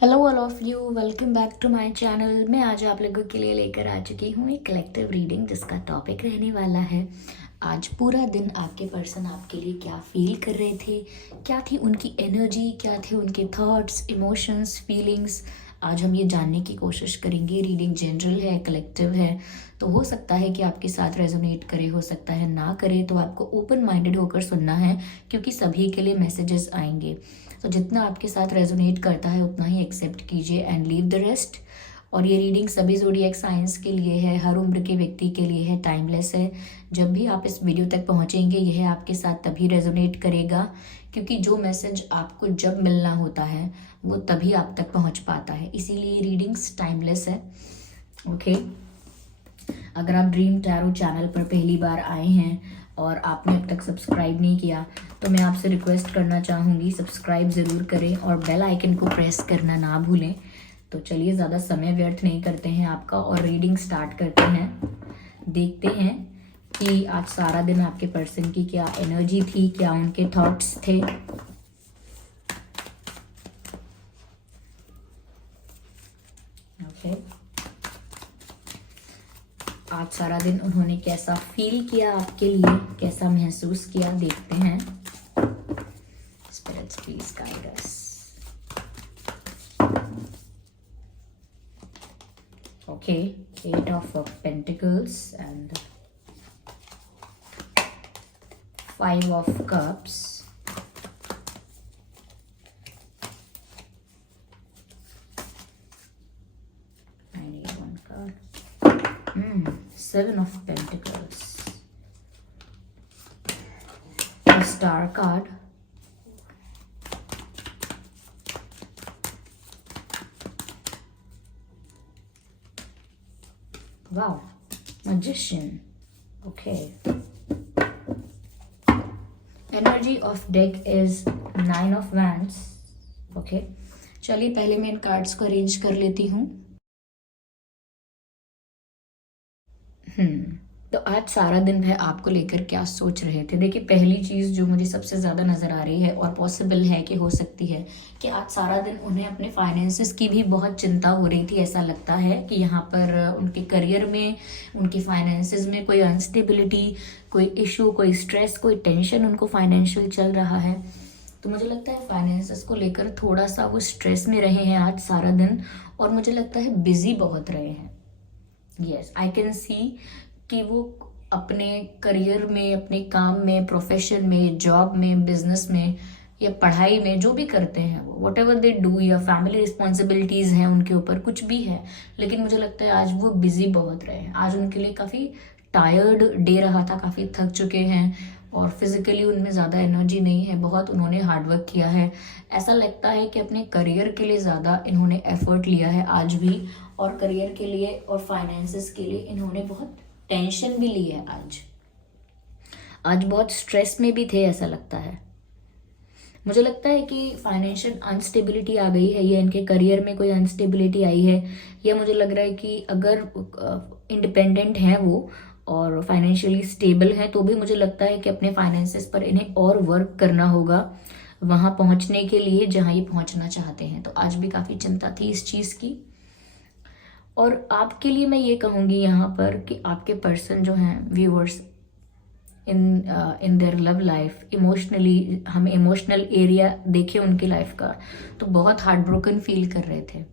Hello all of you, welcome back to my channel. मैं आज आप लोगों के लिए लेकर आ चुकी हूँ एक कलेक्टिव रीडिंग जिसका टॉपिक रहने वाला है आज पूरा दिन आपके पर्सन आपके लिए क्या फील कर रहे थे, क्या थी उनकी एनर्जी, क्या थे उनके थॉट्स, इमोशंस, फीलिंग्स। आज हम ये जानने की कोशिश करेंगे। रीडिंग जनरल है, कलेक्टिव है, तो हो सकता है कि आपके साथ रेजोनेट करे, हो सकता है ना करे। तो आपको ओपन माइंडेड होकर सुनना है क्योंकि सभी के लिए मैसेजेस आएंगे। तो जितना आपके साथ रेजोनेट करता है उतना ही एक्सेप्ट कीजिए एंड लीव द रेस्ट। और ये रीडिंग सभी ज़ोडिएक साइंस के लिए है, हर उम्र के व्यक्ति के लिए है, टाइमलेस है। जब भी आप इस वीडियो तक पहुंचेंगे यह आपके साथ तभी रेजोनेट करेगा क्योंकि जो मैसेज आपको जब मिलना होता है वो तभी आप तक पहुंच पाता है, इसीलिए रीडिंग्स टाइमलेस है। ओके, अगर आप ड्रीम टैरो चैनल पर पहली बार आए हैं और आपने अब तक सब्सक्राइब नहीं किया तो मैं आपसे रिक्वेस्ट करना चाहूँगी सब्सक्राइब ज़रूर करें और बेल आइकन को प्रेस करना ना भूलें। तो चलिए ज़्यादा समय व्यर्थ नहीं करते हैं आपका और रीडिंग स्टार्ट करते हैं। देखते हैं कि आज सारा दिन आपके पर्सन की क्या एनर्जी थी, क्या उनके थॉट्स थे। ओके, आज सारा दिन उन्होंने कैसा फील किया आपके लिए, कैसा महसूस किया, देखते हैं। Spirits please guide us. Okay, 8 of Pentacles and 5 of Cups. I need one card. 7 of Pentacles. A Star card. Wow, Magician. Okay. Energy of deck is 9 of Wands. Okay. चलिए पहले मैं इन कार्ड्स को अरेंज कर लेती हूँ। तो आज सारा दिन वह आपको लेकर क्या सोच रहे थे। देखिए, पहली चीज़ जो मुझे सबसे ज़्यादा नज़र आ रही है और पॉसिबल है कि हो सकती है कि आज सारा दिन उन्हें अपने फाइनेंसेस की भी बहुत चिंता हो रही थी। ऐसा लगता है कि यहाँ पर उनके करियर में, उनके फाइनेंसेस में कोई अनस्टेबिलिटी, कोई इशू, कोई स्ट्रेस, कोई टेंशन उनको फाइनेंशियल चल रहा है। तो मुझे लगता है फाइनेंसेस को लेकर थोड़ा सा वो स्ट्रेस में रहे हैं आज सारा दिन और मुझे लगता है बिजी बहुत रहे हैं। यस, आई कैन सी कि वो अपने करियर में, अपने काम में, प्रोफेशन में, जॉब में, बिजनेस में या पढ़ाई में जो भी करते हैं वो वट एवर दे डू, या फैमिली रिस्पॉन्सिबिलिटीज़ हैं उनके ऊपर, कुछ भी है, लेकिन मुझे लगता है आज वो बिजी बहुत रहे हैं। आज उनके लिए काफ़ी टायर्ड डे रहा था, काफ़ी थक चुके हैं और फिजिकली उनमें ज़्यादा एनर्जी नहीं है। बहुत उन्होंने हार्डवर्क किया है। ऐसा लगता है कि अपने करियर के लिए ज़्यादा इन्होंने एफर्ट लिया है आज भी, और करियर के लिए और फाइनेंसेस के लिए इन्होंने बहुत टेंशन भी ली है। आज बहुत स्ट्रेस में भी थे, ऐसा लगता है। मुझे लगता है कि फाइनेंशियल अनस्टेबिलिटी आ गई है, या इनके करियर में कोई अनस्टेबिलिटी आई है, या मुझे लग रहा है कि अगर इंडिपेंडेंट हैं वो और फाइनेंशियली स्टेबल हैं तो भी मुझे लगता है कि अपने फाइनेंसेस पर इन्हें और वर्क करना होगा वहाँ पहुँचने के लिए जहाँ ये पहुँचना चाहते हैं। तो आज भी काफ़ी चिंता थी इस चीज़ की। और आपके लिए मैं ये कहूँगी यहाँ पर कि आपके पर्सन जो हैं viewers in their love life, emotionally, हम इमोशनल एरिया देखें उनकी लाइफ का तो बहुत हार्ट ब्रोकन फील कर रहे थे।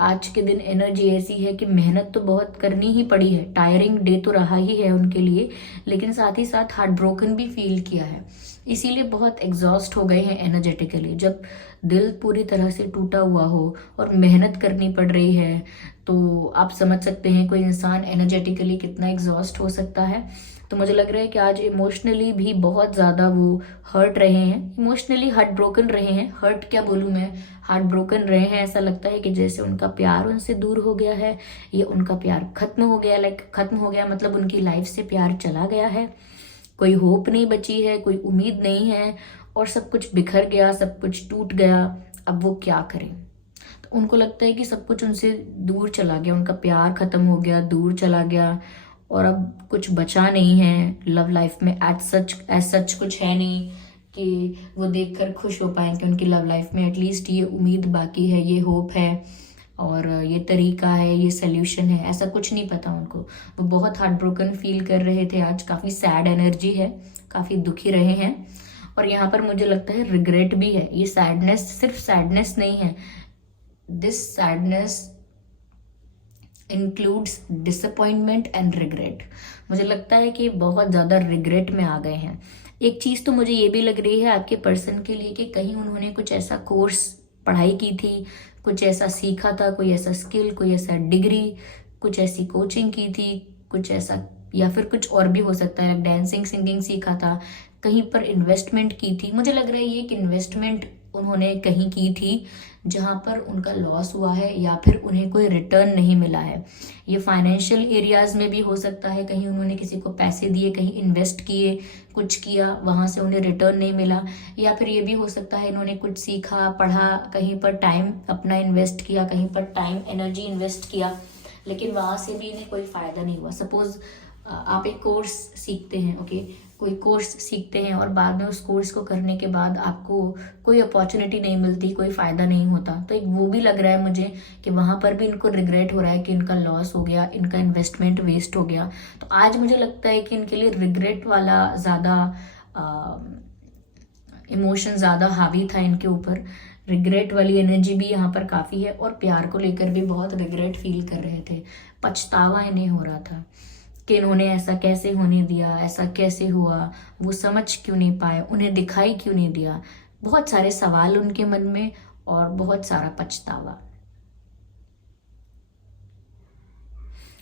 आज के दिन एनर्जी ऐसी है कि मेहनत तो बहुत करनी ही पड़ी है, टायरिंग डे तो रहा ही है उनके लिए, लेकिन साथ ही साथ हार्ट ब्रोकन भी फील किया है, इसीलिए बहुत एग्जॉस्ट हो गए हैं एनर्जेटिकली। जब दिल पूरी तरह से टूटा हुआ हो और मेहनत करनी पड़ रही है तो आप समझ सकते हैं कोई इंसान एनर्जेटिकली कितना एग्जॉस्ट हो सकता है। तो मुझे लग रहा है कि आज इमोशनली भी बहुत ज़्यादा वो हर्ट रहे हैं, इमोशनली हार्ट ब्रोकन रहे हैं। हर्ट क्या बोलूँ मैं, हार्ट ब्रोकन रहे हैं। ऐसा लगता है कि जैसे उनका प्यार उनसे दूर हो गया है, या उनका प्यार खत्म हो गया। खत्म हो गया मतलब उनकी लाइफ से प्यार चला गया है, कोई होप नहीं बची है, कोई उम्मीद नहीं है और सब कुछ बिखर गया, सब कुछ टूट गया। अब वो क्या करें। तो उनको लगता है कि सब कुछ उनसे दूर चला गया, उनका प्यार खत्म हो गया, दूर चला गया और अब कुछ बचा नहीं है लव लाइफ में। एज सच कुछ है नहीं, कि वो देखकर खुश हो पाएँ कि उनकी लव लाइफ में एटलीस्ट ये उम्मीद बाकी है, ये होप है और ये तरीका है, ये सल्यूशन है। ऐसा कुछ नहीं पता उनको। वो बहुत हार्ट ब्रोकन फील कर रहे थे आज, काफ़ी सैड एनर्जी है, काफ़ी दुखी रहे हैं। और यहाँ पर मुझे लगता है रिग्रेट भी है। ये सैडनेस सिर्फ सैडनेस नहीं है, this sadness includes disappointment and regret. मुझे लगता है कि बहुत ज़्यादा रिग्रेट में आ गए हैं। एक चीज़ तो मुझे ये भी लग रही है आपके पर्सन के लिए कि कहीं उन्होंने कुछ ऐसा कोर्स पढ़ाई की थी, कुछ ऐसा सीखा था, कोई ऐसा स्किल, कोई ऐसा डिग्री, कुछ ऐसी कोचिंग की थी, कुछ ऐसा, या फिर कुछ और भी हो सकता है, डांसिंग सिंगिंग सीखा था, कहीं पर इन्वेस्टमेंट की थी। मुझे लग रहा है ये कि इन्वेस्टमेंट उन्होंने कहीं की थी जहाँ पर उनका लॉस हुआ है या फिर उन्हें कोई रिटर्न नहीं मिला है। ये फाइनेंशियल एरियाज में भी हो सकता है, कहीं उन्होंने किसी को पैसे दिए, कहीं इन्वेस्ट किए, कुछ किया, वहाँ से उन्हें रिटर्न नहीं मिला। या फिर ये भी हो सकता है इन्होंने कुछ सीखा, पढ़ा, कहीं पर टाइम अपना इन्वेस्ट किया, कहीं पर टाइम एनर्जी इन्वेस्ट किया, लेकिन वहाँ से भी इन्हें कोई फ़ायदा नहीं हुआ। सपोज़ आप एक कोर्स सीखते हैं, ओके, कोई कोर्स सीखते हैं और बाद में उस कोर्स को करने के बाद आपको कोई अपॉर्चुनिटी नहीं मिलती, कोई फ़ायदा नहीं होता, तो एक वो भी लग रहा है मुझे कि वहाँ पर भी इनको रिग्रेट हो रहा है कि इनका लॉस हो गया, इनका इन्वेस्टमेंट वेस्ट हो गया। तो आज मुझे लगता है कि इनके लिए रिग्रेट वाला ज़्यादा इमोशन ज़्यादा हावी था इनके ऊपर। रिग्रेट वाली एनर्जी भी यहाँ पर काफ़ी है और प्यार को लेकर भी बहुत रिग्रेट फील कर रहे थे। पछतावा इन्हें हो रहा था कि इन्होंने ऐसा कैसे होने दिया, ऐसा कैसे हुआ, वो समझ क्यों नहीं पाए, उन्हें दिखाई क्यों नहीं दिया। बहुत सारे सवाल उनके मन में और बहुत सारा पछतावा।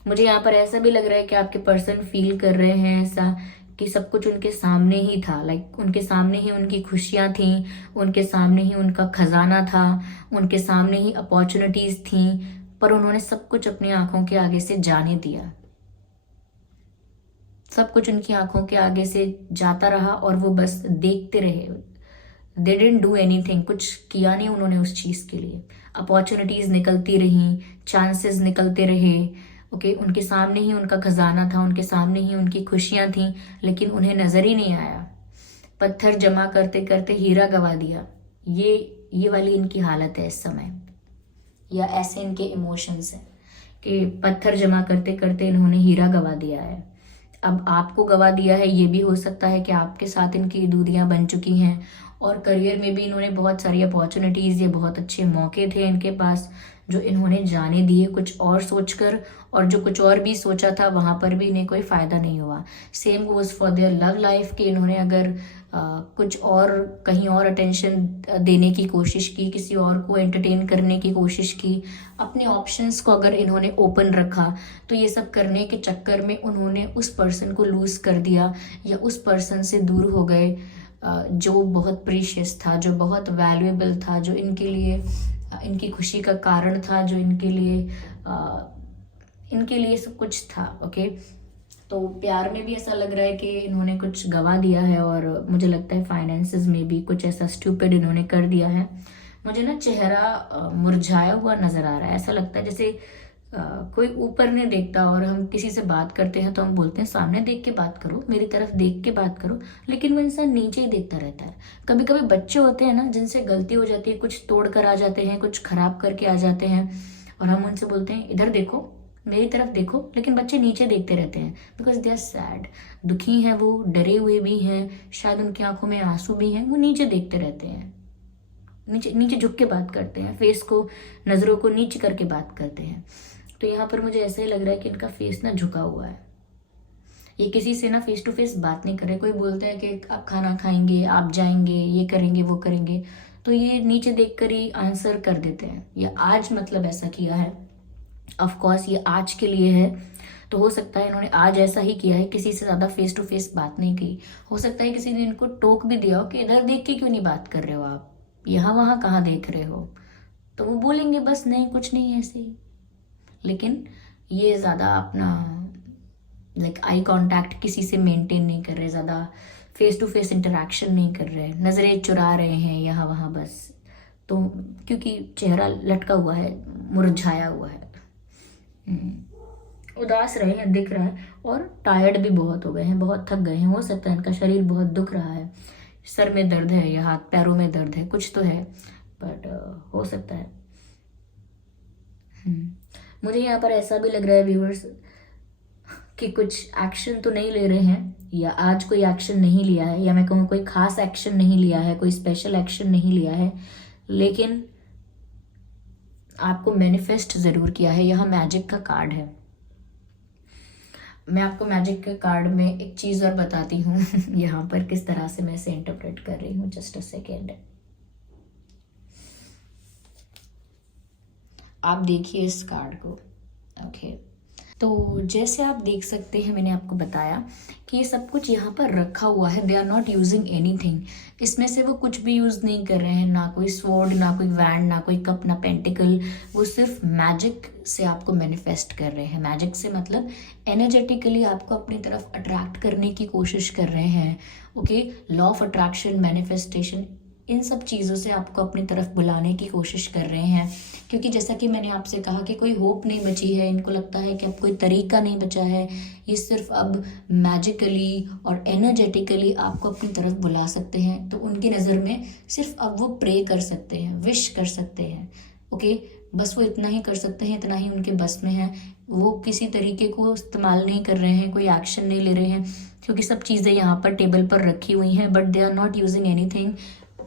मुझे यहाँ पर ऐसा भी लग रहा है कि आपके पर्सन फील कर रहे हैं ऐसा कि सब कुछ उनके सामने ही था, लाइक उनके सामने ही उनकी खुशियाँ थीं, उनके सामने ही उनका खजाना था, उनके सामने ही अपॉर्चुनिटीज़ थीं, पर उन्होंने सब कुछ अपनी आंखों के आगे से जाने दिया। सब कुछ उनकी आंखों के आगे से जाता रहा और वो बस देखते रहे। दे डिडंट डू एनीथिंग, कुछ किया नहीं उन्होंने उस चीज़ के लिए। अपॉर्चुनिटीज़ निकलती रहीं, चांसेस निकलते रहे, ओके, उनके सामने ही उनका खजाना था, उनके सामने ही उनकी खुशियाँ थीं, लेकिन उन्हें नज़र ही नहीं आया। पत्थर जमा करते करते हीरा गवा दिया। ये वाली इनकी हालत है इस समय, या ऐसे इनके इमोशंस हैं कि पत्थर जमा करते करते इन्होंने हीरा गवा दिया है। अब आपको गवा दिया है, ये भी हो सकता है कि आपके साथ इनकी दूरियां बन चुकी हैं और करियर में भी इन्होंने बहुत सारी अपॉर्चुनिटीज़, ये बहुत अच्छे मौके थे इनके पास जो इन्होंने जाने दिए कुछ और सोचकर, और जो कुछ और भी सोचा था वहाँ पर भी इन्हें कोई फ़ायदा नहीं हुआ। Same goes for their love life कि इन्होंने अगर कुछ और कहीं और अटेंशन देने की कोशिश की, किसी और को एंटरटेन करने की कोशिश की, अपने ऑप्शंस को अगर इन्होंने ओपन रखा, तो ये सब करने के चक्कर में उन्होंने उस पर्सन को लूज़ कर दिया या उस पर्सन से दूर हो गए जो बहुत प्रीशियस था, जो बहुत वैल्यूएबल था, जो इनके लिए इनकी खुशी का कारण था, जो इनके लिए सब कुछ था, ओके। तो प्यार में भी ऐसा लग रहा है कि इन्होंने कुछ गवा दिया है और मुझे लगता है फाइनेंसेस में भी कुछ ऐसा स्टूपिड इन्होंने कर दिया है। मुझे ना चेहरा मुरझाया हुआ नज़र आ रहा है। ऐसा लगता है जैसे कोई ऊपर नहीं देखता, और हम किसी से बात करते हैं तो हम बोलते हैं सामने देख के बात करो, मेरी तरफ देख के बात करो, लेकिन वो इंसान नीचे ही देखता रहता है। कभी कभी बच्चे होते हैं ना जिनसे गलती हो जाती है, कुछ तोड़ कर आ जाते हैं, कुछ खराब करके आ जाते हैं, और हम उनसे बोलते हैं इधर देखो, मेरी तरफ देखो, लेकिन बच्चे नीचे देखते रहते हैं बिकॉज दे आर सैड। दुखी हैं, वो डरे हुए भी हैं, शायद उनकी आंखों में आंसू भी हैं, वो नीचे देखते रहते हैं, नीचे नीचे झुक के बात करते हैं, फेस को, नज़रों को नीचे करके बात करते हैं। तो यहाँ पर मुझे ऐसा ही लग रहा है कि इनका फेस ना झुका हुआ है। ये किसी से ना फेस टू फेस बात नहीं कर रहे। कोई बोलता है कि आप खाना खाएंगे, आप जाएंगे, ये करेंगे, वो करेंगे, तो ये नीचे देख कर ही आंसर कर देते हैं। या आज मतलब ऐसा किया है, ऑफ कोर्स ये आज के लिए है, तो हो सकता है इन्होंने आज ऐसा ही किया है, किसी से ज़्यादा फेस टू फेस बात नहीं की। हो सकता है किसी ने इनको टोक भी दिया हो कि इधर देख के क्यों नहीं बात कर रहे हो, आप यहाँ वहाँ कहाँ देख रहे हो, तो वो बोलेंगे बस नहीं, कुछ नहीं, ऐसे ही। लेकिन ये ज़्यादा अपना लाइक आई कांटेक्ट किसी से मेंटेन नहीं कर रहे, ज़्यादा फेस टू फेस इंटरेक्शन नहीं कर रहे, नज़रें चुरा रहे हैं यहाँ वहाँ बस। तो क्योंकि चेहरा लटका हुआ है, मुरझाया हुआ है, उदास रहे हैं, दिख रहा है, और टायर्ड भी बहुत हो गए हैं, बहुत थक गए हैं। हो सकता है इनका शरीर बहुत दुख रहा है सर में दर्द है या हाथ पैरों में दर्द है, कुछ तो है, बट हो सकता है। मुझे यहाँ पर ऐसा भी लग रहा है व्यूअर्स कि कुछ एक्शन तो नहीं ले रहे हैं, या आज कोई एक्शन नहीं लिया है, या मैं कहूँ कोई खास एक्शन नहीं लिया है, कोई स्पेशल एक्शन नहीं लिया है, लेकिन आपको मैनिफेस्ट जरूर किया है। यह मैजिक का कार्ड है। मैं आपको मैजिक के कार्ड में एक चीज और बताती हूँ यहाँ पर किस तरह से मैं इसे इंटरप्रेट कर रही हूँ। जस्ट अ सेकेंड, आप देखिए इस कार्ड को। ओके, तो जैसे आप देख सकते हैं, मैंने आपको बताया कि ये सब कुछ यहाँ पर रखा हुआ है। They are not using anything. इसमें से वो कुछ भी यूज नहीं कर रहे हैं, ना कोई स्वॉर्ड, ना कोई वैंड, ना कोई कप, ना पेंटिकल। वो सिर्फ मैजिक से आपको मैनिफेस्ट कर रहे हैं। मैजिक से मतलब एनर्जेटिकली आपको अपनी तरफ अट्रैक्ट करने की कोशिश कर रहे हैं। Okay, law of attraction, manifestation, इन सब चीज़ों से आपको अपनी तरफ बुलाने की कोशिश कर रहे हैं। क्योंकि जैसा कि मैंने आपसे कहा कि कोई होप नहीं बची है, इनको लगता है कि अब कोई तरीका नहीं बचा है। ये सिर्फ अब मैजिकली और एनर्जेटिकली आपको अपनी तरफ बुला सकते हैं। तो उनकी नज़र में सिर्फ अब वो प्रे कर सकते हैं, विश कर सकते हैं। ओके, बस वो इतना ही कर सकते हैं, इतना ही उनके बस में है। वो किसी तरीके को इस्तेमाल नहीं कर रहे हैं, कोई एक्शन नहीं ले रहे हैं, क्योंकि सब चीज़ें यहाँ पर टेबल पर रखी हुई हैं, but they are not using anything.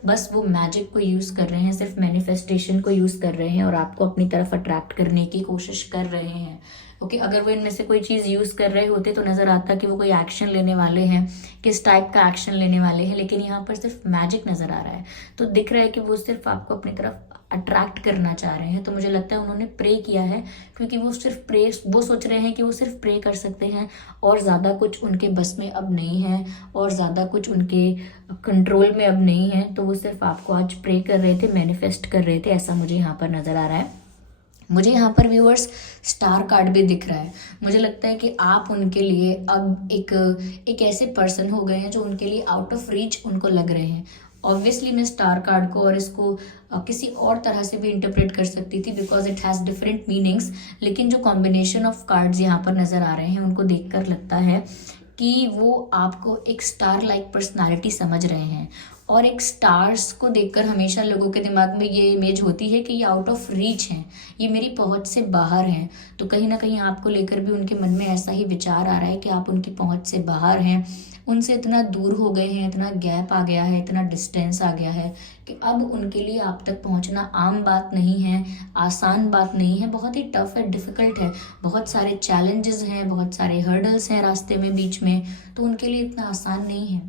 बस वो मैजिक को यूज़ कर रहे हैं, सिर्फ मैनिफेस्टेशन को यूज़ कर रहे हैं और आपको अपनी तरफ अट्रैक्ट करने की कोशिश कर रहे हैं। ओके, अगर वो इनमें से कोई चीज़ यूज़ कर रहे होते तो नज़र आता कि वो कोई एक्शन लेने वाले हैं, किस टाइप का एक्शन लेने वाले हैं, लेकिन यहाँ पर सिर्फ मैजिक नज़र आ रहा है। तो दिख रहा है कि वो सिर्फ आपको अपनी तरफ अट्रैक्ट करना चाह रहे हैं। तो मुझे लगता है उन्होंने प्रे किया है, क्योंकि वो सिर्फ प्रे, वो सोच रहे हैं कि वो सिर्फ प्रे कर सकते हैं और ज़्यादा कुछ उनके बस में अब नहीं है, और ज़्यादा कुछ उनके कंट्रोल में अब नहीं है। तो वो सिर्फ आपको आज प्रे कर रहे थे, मैनिफेस्ट कर रहे थे, ऐसा मुझे यहाँ पर नज़र आ रहा है। मुझे यहाँ पर व्यूअर्स स्टार कार्ड भी दिख रहा है। मुझे लगता है कि आप उनके लिए अब एक ऐसे पर्सन हो गए हैं जो उनके लिए आउट ऑफ रीच उनको लग रहे हैं। ऑब्वियसली मैं स्टार कार्ड को और इसको किसी और तरह से भी इंटरप्रेट कर सकती थी, because it has different meanings, लेकिन जो कॉम्बिनेशन ऑफ कार्ड्स यहाँ पर नज़र आ रहे हैं उनको देखकर लगता है कि वो आपको एक स्टार लाइक पर्सनालिटी समझ रहे हैं। और एक स्टार्स को देखकर हमेशा लोगों के दिमाग में ये इमेज होती है कि ये आउट ऑफ रीच हैं, ये मेरी पहुंच से बाहर हैं। तो कहीं ना कहीं आपको लेकर भी उनके मन में ऐसा ही विचार आ रहा है कि आप उनकी पहुंच से बाहर हैं, उनसे इतना दूर हो गए हैं, इतना गैप आ गया है, इतना डिस्टेंस आ गया है कि अब उनके लिए आप तक पहुंचना आम बात नहीं है, आसान बात नहीं है, बहुत ही टफ है, डिफ़िकल्ट है। बहुत सारे चैलेंजेस हैं, बहुत सारे हर्डल्स हैं रास्ते में, बीच में। तो उनके लिए इतना आसान नहीं है,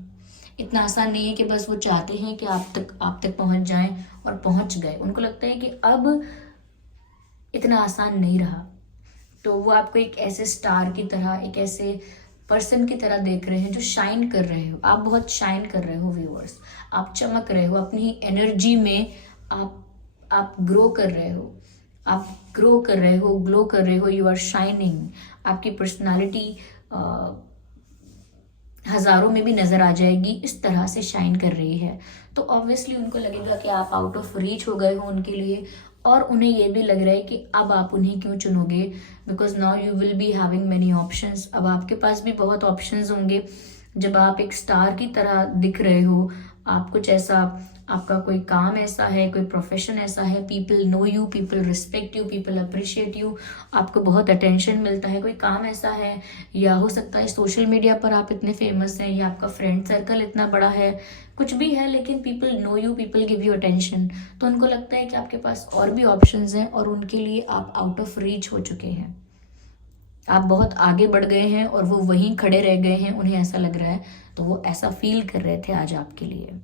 इतना आसान नहीं है कि बस वो चाहते हैं कि आप तक पहुंच जाएं और पहुंच गए। उनको लगता है कि अब इतना आसान नहीं रहा। तो वो आपको एक ऐसे स्टार की तरह, एक ऐसे पर्सन की तरह देख रहे हैं जो शाइन कर रहे हो। आप बहुत शाइन कर रहे हो व्यूअर्स, आप चमक रहे हो अपनी एनर्जी में, आप ग्रो कर रहे हो, आप ग्रो कर रहे हो, ग्लो कर रहे हो, यू आर शाइनिंग। आपकी पर्सनालिटी हज़ारों में भी नज़र आ जाएगी, इस तरह से शाइन कर रही है। तो ऑब्वियसली उनको लगेगा कि आप आउट ऑफ रीच हो गए हो उनके लिए, और उन्हें ये भी लग रहा है कि अब आप उन्हें क्यों चुनोगे, because now you will be having many options. अब आपके पास भी बहुत ऑप्शंस होंगे। जब आप एक स्टार की तरह दिख रहे हो, आप कुछ ऐसा, आपका कोई काम ऐसा है, कोई प्रोफेशन ऐसा है, people know you, people respect you, people appreciate you, आपको बहुत अटेंशन मिलता है, कोई काम ऐसा है, या हो सकता है सोशल मीडिया पर आप इतने फेमस हैं, या आपका फ्रेंड सर्कल इतना बड़ा है, कुछ भी है, लेकिन people know you, people give you attention. तो उनको लगता है कि आपके पास और भी ऑप्शंस हैं, और उनके लिए आप आउट ऑफ रीच हो चुके हैं, आप बहुत आगे बढ़ गए हैं और वो वहीं खड़े रह गए हैं, उन्हें ऐसा लग रहा है। तो वो ऐसा फील कर रहे थे आज आपके लिए।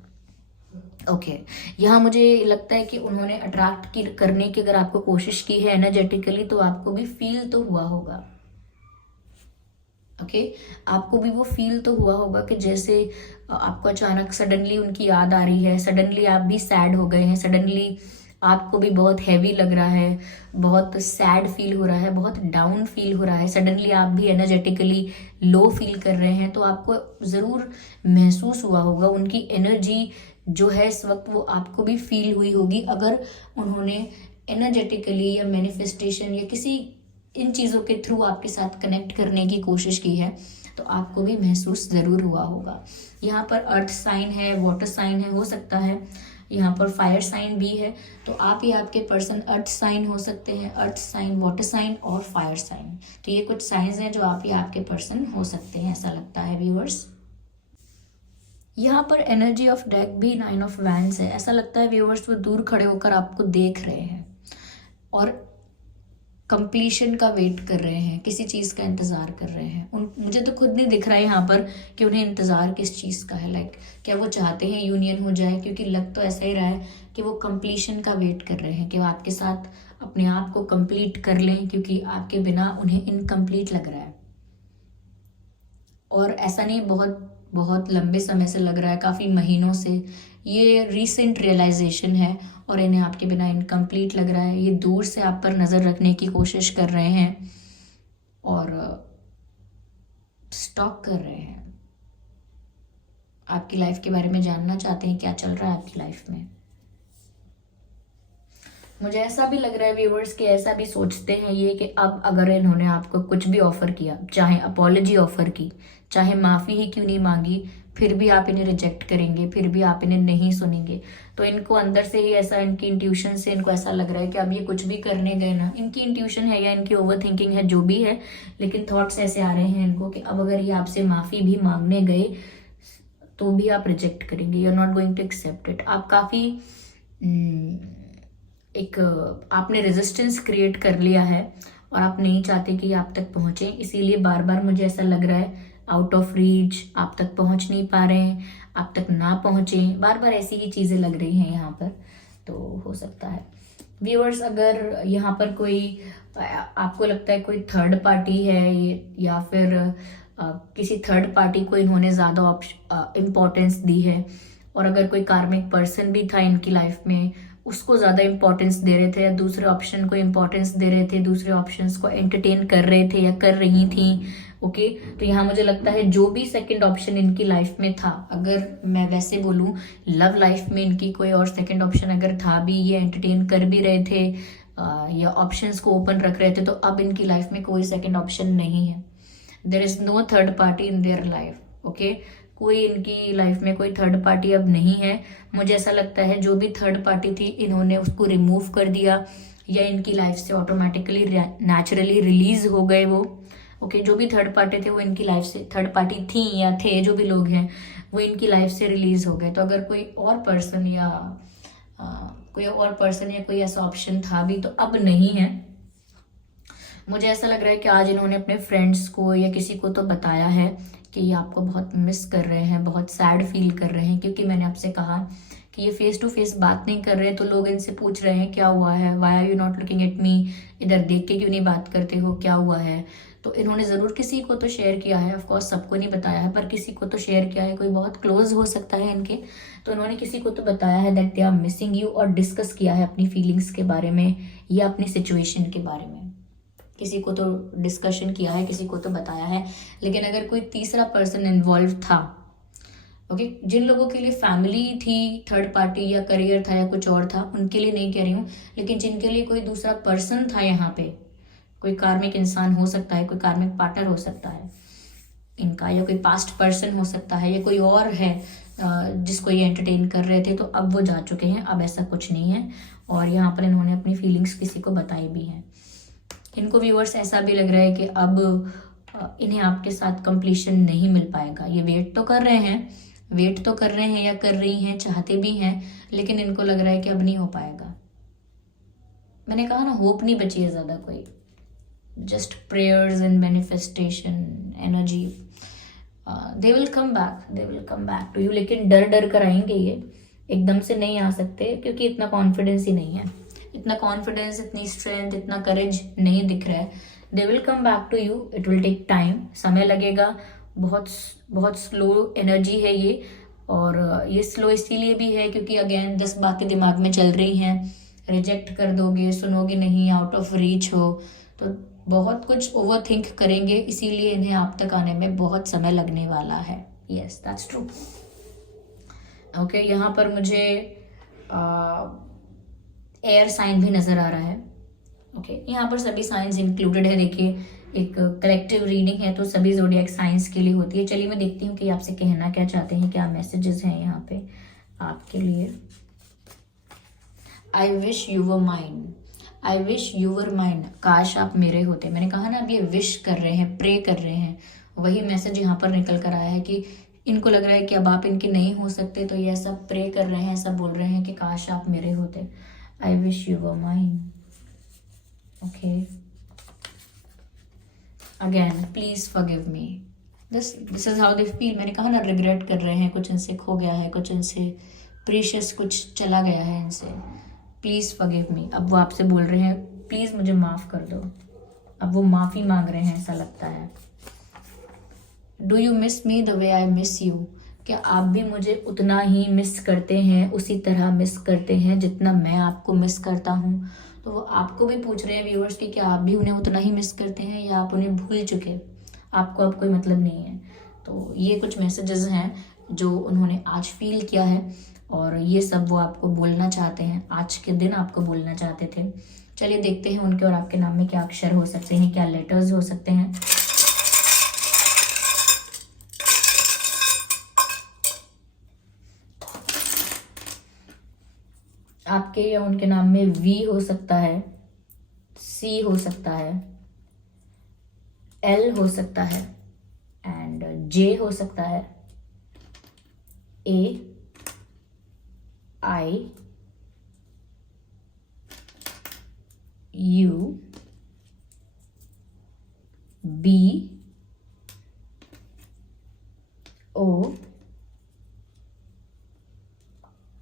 ओके, यहाँ मुझे लगता है कि उन्होंने अट्रैक्ट करने की अगर आपको कोशिश की है एनर्जेटिकली, तो आपको भी फील तो हुआ होगा। ओके, आपको भी वो फील तो हुआ होगा कि जैसे आपको अचानक सडनली उनकी याद आ रही है, सडनली आप भी सैड हो गए हैं, सडनली आपको भी बहुत हैवी लग रहा है, बहुत सैड फील हो रहा है, बहुत डाउन फील हो रहा है, सडनली आप भी एनर्जेटिकली लो फील कर रहे हैं। तो आपको ज़रूर महसूस हुआ होगा उनकी एनर्जी जो है इस वक्त, वो आपको भी फील हुई होगी अगर उन्होंने एनर्जेटिकली या मैनिफेस्टेशन या किसी इन चीज़ों के थ्रू आपके साथ कनेक्ट करने की कोशिश की है। तो आपको भी महसूस ज़रूर हुआ होगा। यहाँ पर अर्थ साइन है, वाटर साइन है, हो सकता है यहाँ पर फायर साइन भी है। तो आप या आपके पर्सन अर्थ साइन हो सकते हैं, अर्थ साइन, वाटर साइन और फायर साइन। तो ये कुछ साइंस हैं जो आप या आपके पर्सन हो सकते हैं, ऐसा लगता है व्यूअर्स। यहाँ पर एनर्जी ऑफ डेक भी 9 ऑफ वैंड्स है। ऐसा लगता है व्यूअर्स वो दूर खड़े होकर आपको देख रहे हैं और कंप्लीशन का वेट कर रहे हैं, किसी चीज़ का इंतज़ार कर रहे हैं। मुझे तो खुद नहीं दिख रहा है यहाँ पर कि उन्हें इंतज़ार किस चीज़ का है। लाइक क्या वो चाहते हैं यूनियन हो जाए, क्योंकि लग तो ऐसा ही रहा है कि वो कंप्लीशन का वेट कर रहे हैं, कि वो आपके साथ अपने आप को कंप्लीट कर लें, क्योंकि आपके बिना उन्हें इनकम्प्लीट लग रहा है। और ऐसा नहीं बहुत बहुत लंबे समय से लग रहा है, काफ़ी महीनों से। ये रीसेंट रियलाइजेशन है और इन्हें आपके बिना इनकम्प्लीट लग रहा है। ये दूर से आप पर नज़र रखने की कोशिश कर रहे हैं और स्टॉक कर रहे हैं। आपकी लाइफ के बारे में जानना चाहते हैं, क्या चल रहा है आपकी लाइफ में। मुझे ऐसा भी लग रहा है व्यूअर्स कि ऐसा भी सोचते हैं ये कि अब अगर इन्होंने आपको कुछ भी ऑफर किया, चाहे अपॉलॉजी ऑफर की, चाहे माफ़ी ही क्यों नहीं मांगी, फिर भी आप इन्हें रिजेक्ट करेंगे, फिर भी आप इन्हें नहीं सुनेंगे। तो इनको अंदर से ही ऐसा, इनकी इंट्यूशन से इनको ऐसा लग रहा है कि अब ये कुछ भी करने गए ना, इनकी इंट्यूशन है या इनकी ओवर थिंकिंग है, जो भी है, लेकिन थॉट्स ऐसे आ रहे हैं इनको कि अब अगर ये आपसे माफ़ी भी मांगने गए तो भी आप रिजेक्ट करेंगे, you are not going to accept it. आप काफ़ी एक आपने रेजिस्टेंस क्रिएट कर लिया है और आप नहीं चाहते कि आप तक पहुँचे, इसीलिए बार बार मुझे ऐसा लग रहा है आउट ऑफ रीच, आप तक पहुँच नहीं पा रहे हैं, आप तक ना पहुँचे, बार बार ऐसी ही चीज़ें लग रही हैं यहाँ पर। तो हो सकता है व्यूअर्स, अगर यहाँ पर कोई आपको लगता है कोई थर्ड पार्टी है या फिर किसी थर्ड पार्टी को इन्होंने ज़्यादा इम्पोर्टेंस दी है, और अगर कोई कार्मिक पर्सन भी था इनकी लाइफ में, उसको ज़्यादा इंपॉर्टेंस दे रहे थे या दूसरे ऑप्शन को इंपॉर्टेंस दे रहे थे, दूसरे ऑप्शंस को एंटरटेन कर रहे थे या कर रही थी। ओके, तो यहाँ मुझे लगता है जो भी सेकंड ऑप्शन इनकी लाइफ में था, अगर मैं वैसे बोलूँ लव लाइफ में इनकी कोई और सेकंड ऑप्शन अगर था भी, ये एंटरटेन कर भी रहे थे या ऑप्शंस को ओपन रख रहे थे, तो अब इनकी लाइफ में कोई सेकंड ऑप्शन नहीं है। There is no third party in their life. Okay, कोई इनकी लाइफ में कोई थर्ड पार्टी अब नहीं है। मुझे ऐसा लगता है जो भी थर्ड पार्टी थी इन्होंने उसको रिमूव कर दिया या इनकी लाइफ से ऑटोमेटिकली नेचुरली रिलीज हो गए वो। ओके, जो भी थर्ड पार्टी थे वो इनकी लाइफ से, थर्ड पार्टी थी या थे जो भी लोग हैं, वो इनकी लाइफ से रिलीज हो गए। तो अगर कोई और पर्सन या कोई ऐसा ऑप्शन था भी, तो अब नहीं है। मुझे ऐसा लग रहा है कि आज इन्होंने अपने फ्रेंड्स को या किसी को तो बताया है कि ये आपको बहुत मिस कर रहे हैं, बहुत सैड फील कर रहे हैं, क्योंकि मैंने आपसे कहा कि ये फेस टू फेस बात नहीं कर रहे, तो लोग इनसे पूछ रहे हैं क्या हुआ है, why are you not looking at me, इधर देख के क्यों नहीं बात करते हो, क्या हुआ है। तो इन्होंने ज़रूर किसी को तो शेयर किया है, ऑफकोर्स सबको नहीं बताया है, पर किसी को तो शेयर किया है, कोई बहुत क्लोज हो सकता है इनके, तो उन्होंने किसी को तो बताया है that they are missing you, और डिस्कस किया है अपनी फीलिंग्स के बारे में या अपनी सिचुएशन के बारे में। किसी को तो डिस्कशन किया है, किसी को तो बताया है। लेकिन अगर कोई तीसरा पर्सन इन्वॉल्व था, ओके, जिन लोगों के लिए फैमिली थी, थर्ड पार्टी या करियर था या कुछ और था, उनके लिए नहीं कह रही हूँ, लेकिन जिनके लिए कोई दूसरा पर्सन था यहाँ पे, कोई कार्मिक इंसान हो सकता है, कोई कार्मिक पार्टनर हो सकता है इनका, या कोई पास्ट पर्सन हो सकता है, या कोई और है जिसको ये एंटरटेन कर रहे थे, तो अब वो जा चुके हैं, अब ऐसा कुछ नहीं है। और यहाँ पर इन्होंने अपनी फीलिंग्स किसी को बताई भी हैं। इनको व्यूअर्स ऐसा भी लग रहा है कि अब इन्हें आपके साथ कंप्लीशन नहीं मिल पाएगा। ये वेट तो कर रहे हैं या कर रही हैं, चाहते भी हैं, लेकिन इनको लग रहा है कि अब नहीं हो पाएगा। मैंने कहा ना, होप नहीं बची है ज़्यादा कोई, just prayers and manifestation energy. They will come back to you, लेकिन डर कर आएंगे, ये एकदम से नहीं आ सकते, क्योंकि इतना कॉन्फिडेंस ही नहीं है, इतना कॉन्फिडेंस, इतनी स्ट्रेंथ, इतना करेज नहीं दिख रहा है। They will come back to you, it will take time, समय लगेगा, बहुत बहुत स्लो एनर्जी है ये। और ये स्लो इसीलिए भी है क्योंकि अगेन 10 बातें दिमाग में चल रही हैं, रिजेक्ट कर दोगे, सुनोगे नहीं, आउट ऑफ रीच हो, तो बहुत कुछ ओवर थिंक करेंगे, इसीलिए इन्हें आप तक आने में बहुत समय लगने वाला है। Yes, that's true. ओके, यहाँ पर मुझे एयर साइन भी नज़र आ रहा है। ओके, यहाँ पर सभी साइंस इंक्लूडेड है। देखिए, एक कलेक्टिव रीडिंग है तो सभी ज़ोडिएक साइंस के लिए होती है। चलिए मैं देखती हूँ कि आपसे कहना क्या चाहते हैं, क्या मैसेजेस हैं यहाँ पे आपके लिए। I wish you were mine, I wish you were mine, काश आप मेरे होते। मैंने कहा ना, अब ये विश कर रहे हैं, प्रे कर रहे हैं, वही मैसेज यहाँ पर निकल कर आया है कि इनको लग रहा है कि अब आप इनके नहीं हो सकते, तो ये सब प्रे कर रहे हैं, सब बोल रहे हैं कि काश आप मेरे होते। I wish you were mine. Okay, again please forgive me, this is how they feel. मैंने कहा ना, रिग्रेट कर रहे हैं, कुछ इनसे खो गया है, कुछ इनसे प्रीशियस कुछ चला गया है इनसे। Please forgive me. अब वो आपसे बोल रहे हैं प्लीज़ मुझे माफ़ कर दो। अब वो माफ़ी मांग रहे हैं, ऐसा लगता है। Do you miss me the way I miss you, क्या आप भी मुझे उतना ही मिस करते हैं, उसी तरह मिस करते हैं जितना मैं आपको मिस करता हूँ। तो वो आपको भी पूछ रहे हैं व्यूअर्स कि क्या आप भी उन्हें उतना ही मिस करते हैं या आप उन्हें भूल चुके, आपको अब कोई मतलब नहीं है। तो ये कुछ मैसेजेस हैं जो उन्होंने आज फील किया है और ये सब वो आपको बोलना चाहते हैं, आज के दिन आपको बोलना चाहते थे। चलिए देखते हैं उनके और आपके नाम में क्या अक्षर हो सकते हैं, क्या लेटर्स हो सकते हैं। आपके या उनके नाम में वी हो सकता है, सी हो सकता है, एल हो सकता है एंड जे हो सकता है, A, I, U, B, O,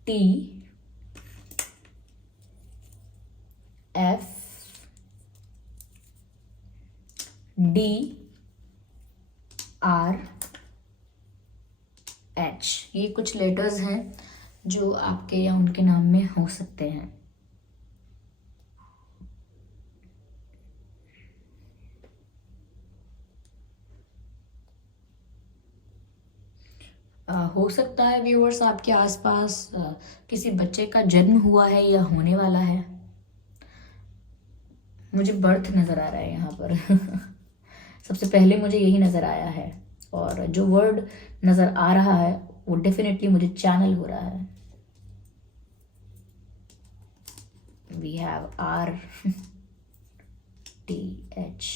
T, F, D, R, H. ये कुछ लेटर्स हैं जो आपके या उनके नाम में हो सकते हैं। हो सकता है व्यूअर्स आपके आसपास किसी बच्चे का जन्म हुआ है या होने वाला है। मुझे बर्थ नज़र आ रहा है यहाँ पर सबसे पहले मुझे यही नज़र आया है और जो वर्ड नज़र आ रहा है वो डेफिनेटली मुझे चैनल हो रहा है। We have R T H.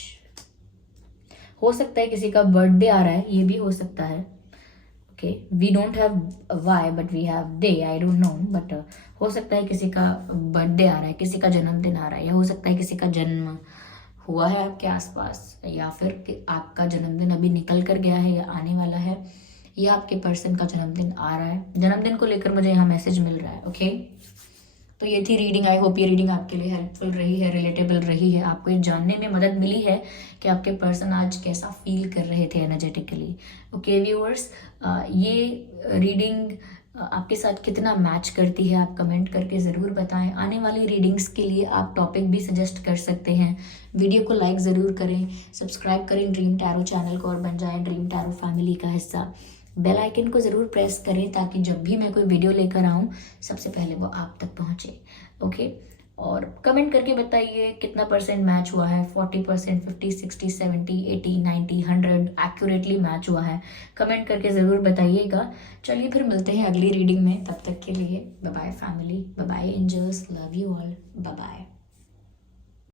हो सकता है किसी का बर्थडे आ रहा है, ये भी हो सकता है। Okay, we don't have Y but we have D, I don't know, but हो सकता है किसी का बर्थडे आ रहा है, किसी का जन्मदिन आ रहा है, या हो सकता है किसी का जन्म हुआ है आपके आसपास, या फिर कि आपका जन्मदिन अभी निकल कर गया है या आने वाला है, या आपके पर्सन का जन्मदिन आ रहा है। जन्मदिन को लेकर मुझे यहाँ मैसेज मिल रहा है। ओके, तो ये थी रीडिंग। आई होप ये रीडिंग आपके लिए हेल्पफुल रही है, रिलेटेबल रही है, आपको ये जानने में मदद मिली है कि आपके पर्सन आज कैसा फील कर रहे थे एनर्जेटिकली। ओके व्यूअर्स, ये रीडिंग आपके साथ कितना मैच करती है आप कमेंट करके ज़रूर बताएं। आने वाली रीडिंग्स के लिए आप टॉपिक भी सजेस्ट कर सकते हैं। वीडियो को लाइक ज़रूर करें, सब्सक्राइब करें ड्रीम टैरो चैनल को और बन जाएं ड्रीम टैरो फैमिली का हिस्सा। बेल आइकन को ज़रूर प्रेस करें ताकि जब भी मैं कोई वीडियो लेकर आऊँ सबसे पहले वो आप तक पहुँचे। ओके, और कमेंट करके बताइए कितना परसेंट मैच हुआ है, 40%, 50, 60, 70, 80, 90, 100 एक्यूरेटली मैच हुआ है। कमेंट करके ज़रूर बताइएगा। चलिए फिर मिलते हैं अगली रीडिंग में, तब तक के लिए bye bye family, bye bye angels, love you all, bye bye.